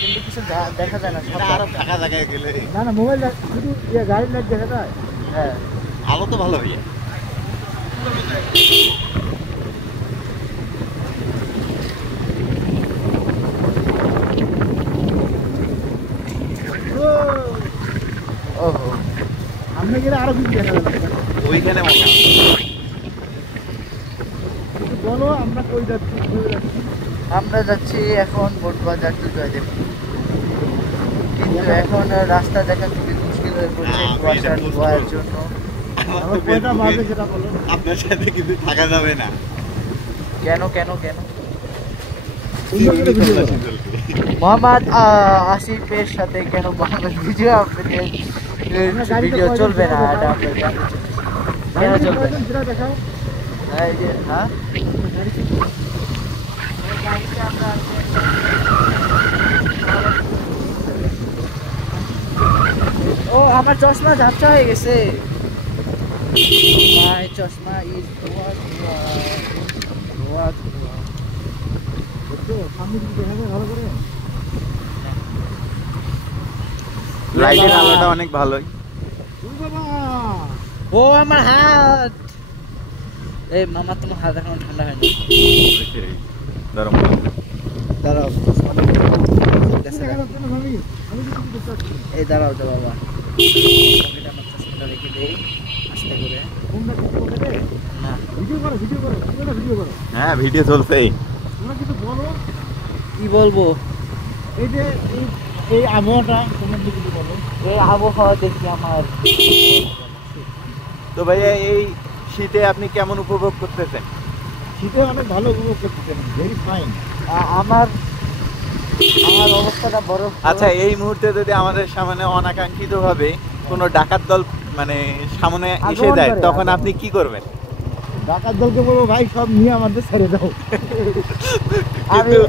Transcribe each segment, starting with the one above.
কিন্তু কিছু দেখা যায় না, আরো ফাঁকা জায়গায় গেলে না না মোবাইল শুধু গাড়ির লাইট দেখা যায়। হ্যাঁ আলো তো ভালো হইয়া ওহো সামনে গেলে আরো কিছু দেখা যাবে। ওইখানে মনে হয়। বলো আমরা কই যাচ্ছি? আমরা যাচ্ছি এখন বোটবাজার টু জয়দেব, কিন্তু এখন রাস্তা দেখা খুবই মুশকিল হয়ে পড়ছে কুয়াশার ধোঁয়ার জন্য। আমার কয়টা বাজে সেটা বলো। আপনার সাথে কিন্তু থাকা যাবে না। কেন কেন কেন? সুন্দর করে ভিডিও করো। মোহাম্মদ আসিফের সাথে কেন বাংলাদেশ ভিডিও ভিডিও চলবে না? এটা আপনার জানতে চাচ্ছি। কেন চলবে না? সেটা দেখাও। হ্যাঁ এই যে হ্যাঁ ও আমার চশমা ঝাপসা হয়ে গেছে। মাই চশমা ইজ ধোয়া ধোয়া ধোয়া ধোয়া। বুঝছো? সামনে কিছু দেখা যায় ভালো করে? লাইটের আলোটা অনেক ভালোই। ও বাবা! ও আমার হাত। এই মামা তোমার হাত এখন ঠান্ডা হয়নি। গরম দাঁড়াও দেখা যাচ্ছে না ভাবি? আমি কিছু দেখতে পাচ্ছি না। এই দাঁড়াও তো বাবা, পকেটে আমার চশমাটা রেখে দেই আস্তে করে। তোমরা কিছু বলে দে। না ভিডিও করো ভিডিও করো। হ্যাঁ ভিডিও চলছে। তোমরা কিছু বলো। কি বলবো? এই যে এই আবহাওয়াটা তোমরা কিছু বলো। এই আবহাওয়া দেখি আমার তো ভাইয়া এই শীতে আপনি কেমন উপভোগ করতেছেন? শীতে অনেক ভালো উপভোগ করতেছেন, ভেরি ফাইন। আমার আমার অবস্থাটা বড়। আচ্ছা এই মুহূর্তে যদি আমাদের সামনে অনাকাঙ্ক্ষিত ভাবে কোনো ডাকাত দল মানে সামনে এসে আগমন যায় করে, তখন আগমন। আপনি কি করবেন? ডাকাত দলকে বলবো ভাই সব নিয়ে আমাদের ছেড়ে দাও। কিন্তু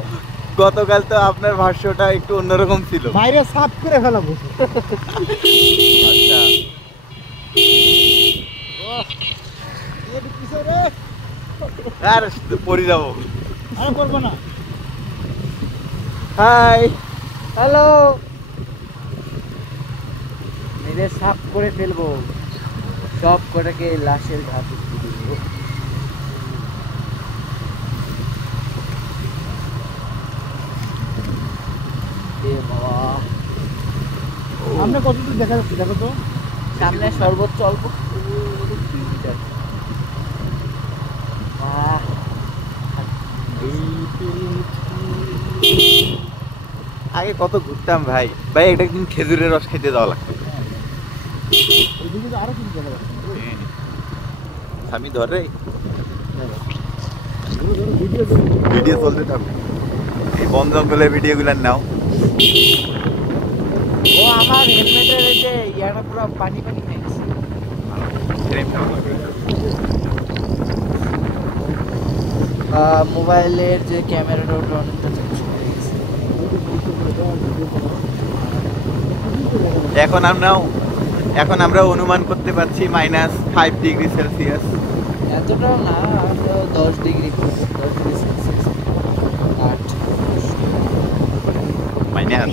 গতকাল তো আপনার ভাষ্যটা একটু অন্যরকম ছিল। বাইরে সাফ করে ফেলাবো। আচ্ছা আর পড়ে যাবো। আর করবো না। হাই হ্যালো, মেরে সাফ করে ফেলবো, সব কটাকে লাশের ঘাটে দিব। এ বাবা, আমরা কতদূর দেখা যাচ্ছে দেখো তো। সামনে সর্বোচ্চ অল্প 2 কিলোমিটার। আগে কত ঘুরতাম ভাই ভাই একটা দিন খেজুরের রস খেতে যাওয়া লাগতো। ওইদিকে তো আরো কিছু দেখা যাচ্ছে। আমি ধরে ভিডিও ভিডিও চলতে থাকবে। এই বন জঙ্গলের ভিডিওগুলো নাও। ও আমার হেলমেটের এই যে ইয়াটা পুরো পানি পানি হয়ে গেছে। মোবাইলের যে ক্যামেরাটা ওটা অনেকটা ঝাপসা হয়ে গেছে। এখন আমরা অনুমান করতে পারছি -5°C। এতটাও না, 10 ডিগ্রি 10 ডিগ্রি সেলসিয়াস। মাইনাস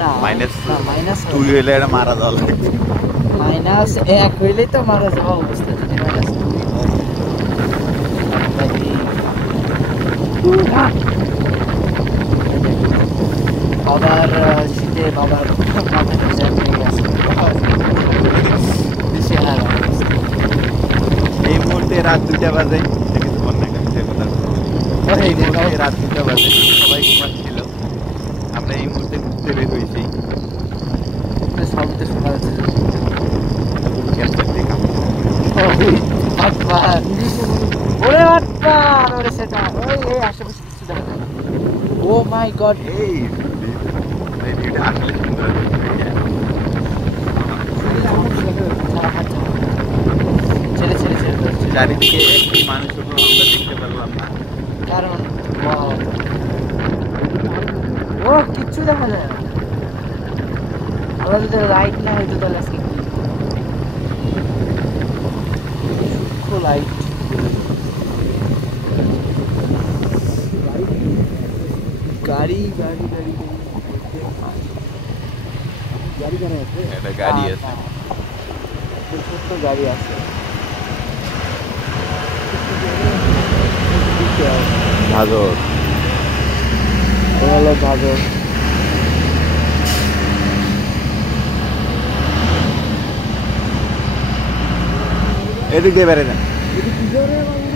না মাইনাস না মাইনাস 2 হইলে এটা মারা যাওয়া লাগবে। -1 হইলেই তো মারা যাওয়া অবস্থা, যদি -2 হয়। বাবার শীতে বাবার মাথাটা জ্যাম হয়ে গেছে, দিশেহারা অবস্থা। এই মুহূর্তে রাত 2টা বাজে। কিছু বন্যা কাছে কথা এই মুহূর্তে রাত 2টা বাজে, সবাই ঘুমাচ্ছিল। আমরা এই মুহূর্তে ঘুরতে বের হয়েছি। সবতে শোনা যাচ্ছে যে ক্যান্সার থেকে বাটপার, ওরে বাটপার, ওরে সেটা এই আশেপাশে কিছু দেখা যায় না। ও মাই গড, এই ভিডিওটা আসলে সুন্দর ছেড়ে ছেড়ে ছেড়ে ধরছে। চারিদিকে একটি মানুষের উপর আমরা দেখতে পেলাম না। কারণ ও কিচ্ছু দেখা যায় না। আমরা যদি লাইট না হইতো তাহলে আজকে কি সূক্ষ্ম লাইট। গাড়ি গাড়ি গাড়ি গাড়ি গাড়ি করা আছে একটা গাড়ি আছে। ছোট্ট গাড়ি আছে। ভাগর হলো ভাগর। এদিক দিয়ে বেড়ে যান। এটা কি করে বাবু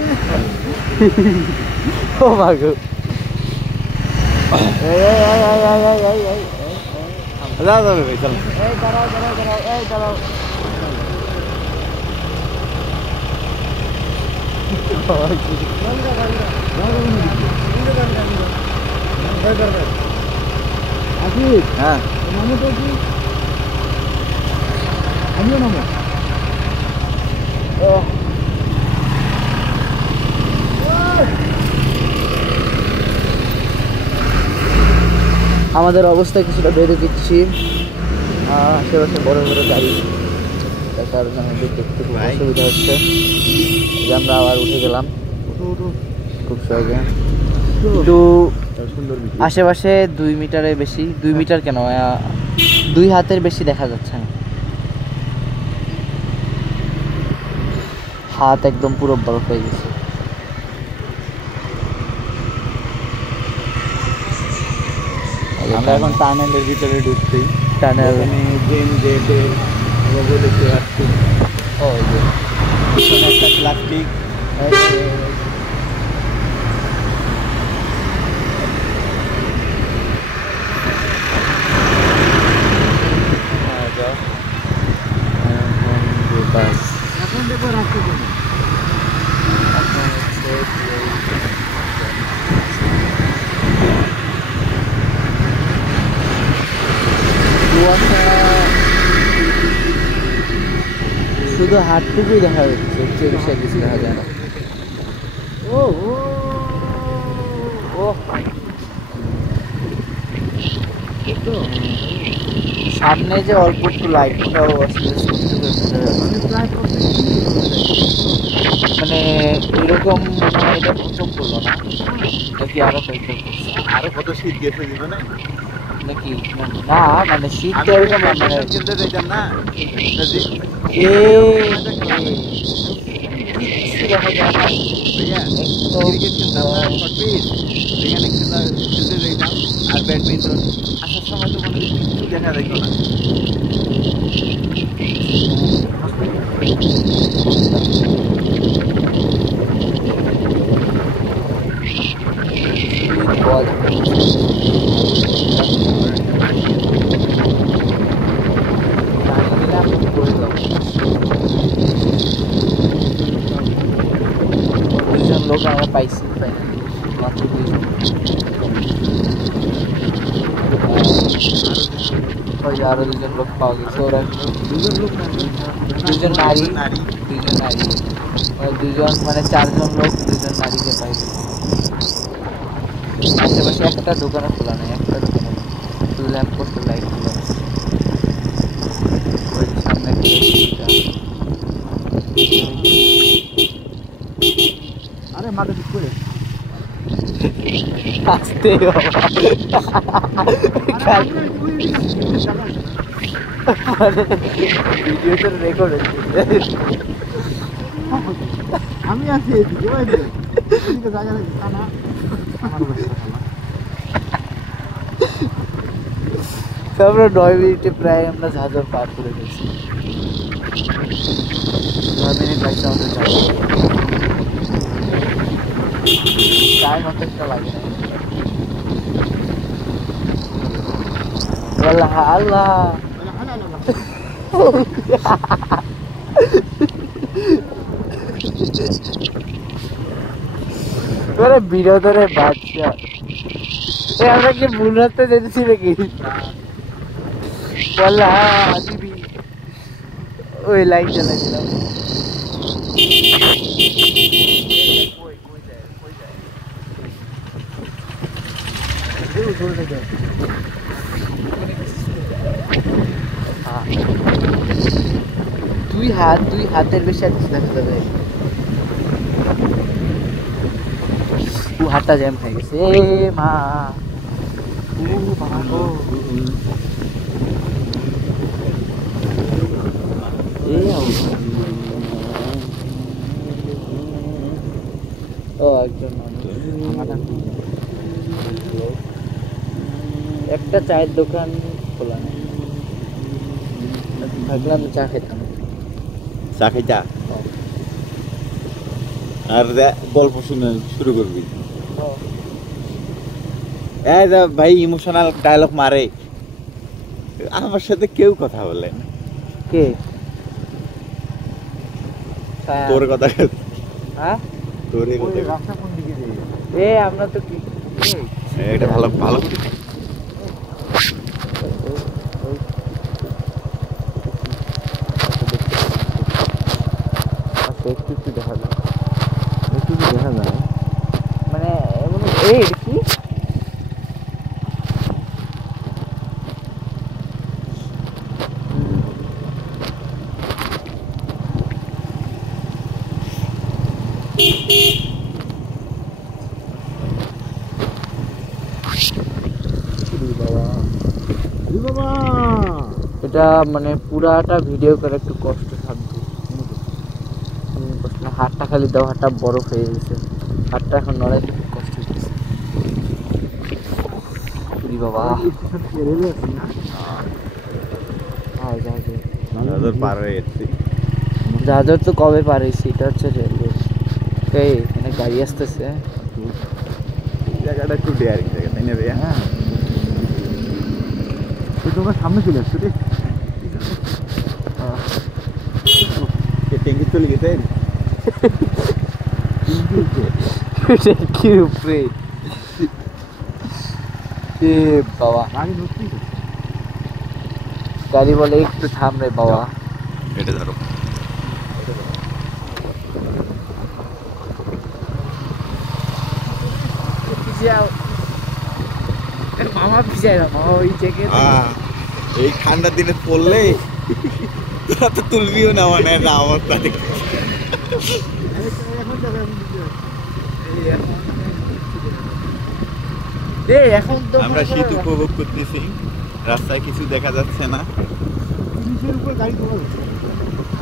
ও ভাগর। যাও যাবে ভাই চলো। এই দাঁড়াও দাঁড়াও দাঁড়াও, এই দাঁড়াও। আসিফ হ্যাঁ নামো তো কি আমিও নামো আমাদের অবস্থা কিছুটা বেড়ে দিচ্ছি। আশেপাশে বড় বড় গাড়ি, তার কারণে আমাদের দেখতে খুব ভাই। অসুবিধা হচ্ছে। যে আমরা আবার উঠে গেলাম খুব সহজে। একটু সুন্দর আশেপাশে 2 মিটারের বেশি, 2 মিটার কেন, 2 হাতের বেশি দেখা যাচ্ছে না। হাত একদম পুরো বরফ হয়ে গেছে। আমরা এখন টানেলের ভিতরে ঢুকছি। টানেল। জেন জেটের লোগো দেখতে পাচ্ছি। ও এই যে। পিছনে একটা প্লাস্টিক। এই যে। বাস এখন দেখো রাস্তা কোন শুধু হাতটুকুই দেখা যাচ্ছে, চেয়ে বেশি কিছু দেখা যায় না। ও ও সামনে যে অল্প একটু লাইট, ওটাও আসলে মানে এরকম মনে হয় এটা প্রথম করলো না নাকি আরো কয়েকটা করছে আরো কত শীত গেছে জীবনে। নাকি? না মানে শীতটা এরকম না, মানে কিন্তু যেতাম না কিচ্ছু দেখা যায় না। ভাইয়া একদম ক্রিকেট খেলতাম না শর্ট পিচ, সেখানে খেলতে যেতাম। আর ব্যাডমিন্টন আসার সময় তো কোনো কিছু দেখা যেত না। দুজন লোক আমরা পাইছি ফাইনালি, মাত্র 2 জন। ওই যে আরো 2 জন লোক পাওয়া গেছে। ওরা দুজন লোক না 2 জন নারী, নারী 2 জন নারী, 2 জন মানে 4 জন লোক, 2 জন নারীকে পাই গেছে। আশেপাশে একটা দোকানে খোলা নেই, একটা দোকানে ল্যাম্প পোস্টের লাইট খোলা আছে। ওই যে সামনে একটা আরে মাথা ঠিক করে আসতে ভিডিও তো রেকর্ড হচ্ছে। আমি আছি এদিকে ওই যে এদিকে জায়গা লাগে তা না আমার অবস্থা ভালো তো আমরা 9 মিনিটে প্রায় আমরা ঝাঁঝর পার করে ফেলছি। 9 মিনিট লাগছে আমাদের ঝাঁঝর। টাইম অতটা লাগে না। আল্লাহ আল্লাহ বিনোদনের বাদশা। আমরা কি ভুল রাস্তায় যেতেছি নাকি? আল্লাহ আজিবি ওই লাইট জ্বালাইছিলাম। দুই হাতের বেশি আর কিছু দেখা যাবে। ও হাতটা জ্যাম হয়ে গেছে। এ মা ও বাবা গো। এই অবস্থা। ও একজন মানুষ একটা চায়ের দোকান খোলা নেই, থাকলে আমি চা খেতাম। চা খাইতা আর গল্প শুনে শুরু করবি। এই যে ভাই ইমোশনাল ডায়লগ মারে, আমার সাথে কেউ কথা বলে না। কে? তোর কথা, হ্যাঁ তোর এই কথা। রাস্তা কোন দিকে দিয়ে এ আমরা তো কি এটা ভালো ভালো করে একটু একটু দেখা যায়, একটু কি দেখা যায়? মানে এমন এই এটা কি বাবা এটা মানে পুরাটা ভিডিও করে একটু কষ্ট থাকবে। কষ্ট না, হাতটা খালি দাও, হাতটা বরফ হয়ে গেছে, হাতটা এখন নড়াইতে খুব কষ্ট হচ্ছে। বাবা পার হয়ে যাচ্ছি। জাহাজের তো কবে পার হয়েছি, এটা হচ্ছে রেলওয়ে। এই এখানে গাড়ি আসতেছে। জায়গাটা একটু ডেয়ারিং জায়গা, তাই না ভাইয়া? হ্যাঁ তুই তোমার সামনে চলে আসছো রে। ট্যাঙ্কি চলে গেছে। ট্যাঙ্কির উপরে এ বাবা, গাড়ি নড়তেই গাড়ি বলে একটু থাম রে বাবা। এটা ধরো। মামা পিছায় না, মামা ওই থেকে এই ঠান্ডার দিনে পড়লে তোরা তো তুলবিও না, মানে না আমার তাতে। এখন তো আমরা শীত উপভোগ করতেছি, রাস্তায় কিছু দেখা যাচ্ছে না। পুলিশের উপর গাড়ি তোলা হচ্ছে।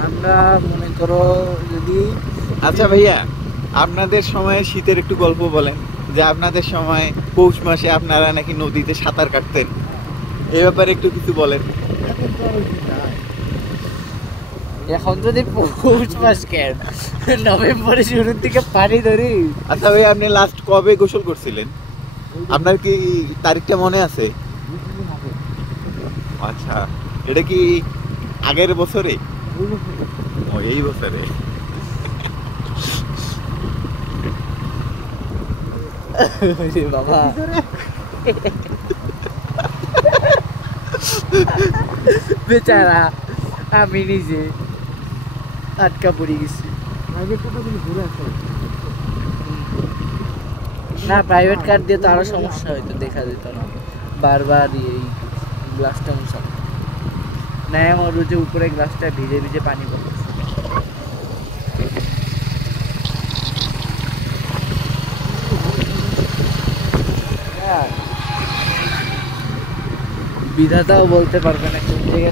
আমরা মনে করো যদি আচ্ছা ভাইয়া, আপনাদের সময় শীতের একটু গল্প বলেন, যে আপনাদের সময় পৌষ মাসে আপনারা নাকি নদীতে সাঁতার কাটতেন, এই ব্যাপারে একটু কিছু বলেন। এখন তো আর ওই দিন নাই। এখন যদি পৌষ মাস কেন, নভেম্বরের শুরুর দিকে পানি ধরি। আচ্ছা ভাই, আপনি লাস্ট কবে গোসল করছিলেন? আপনার কি তারিখটা মনে আছে? কিছুদিন আগে, আচ্ছা, এটা কি আগের বছরে? ওই বছর। ও, এই বছরে। বাবা বেচারা, আমি নিজে আটকা পড়ে গেছি। প্রাইভেট কথা বলে ঘুরে আসতে হবে। না, প্রাইভেট কার দিয়ে তো আরো সমস্যা হইতো, দেখা যেত না বারবার এই গ্লাসটা মুছা। না আমার যে উপরে গ্লাসটা ভিজে ভিজে পানি পড়ছে। বিধাতাও বলতে পারবে না কোন জায়গায়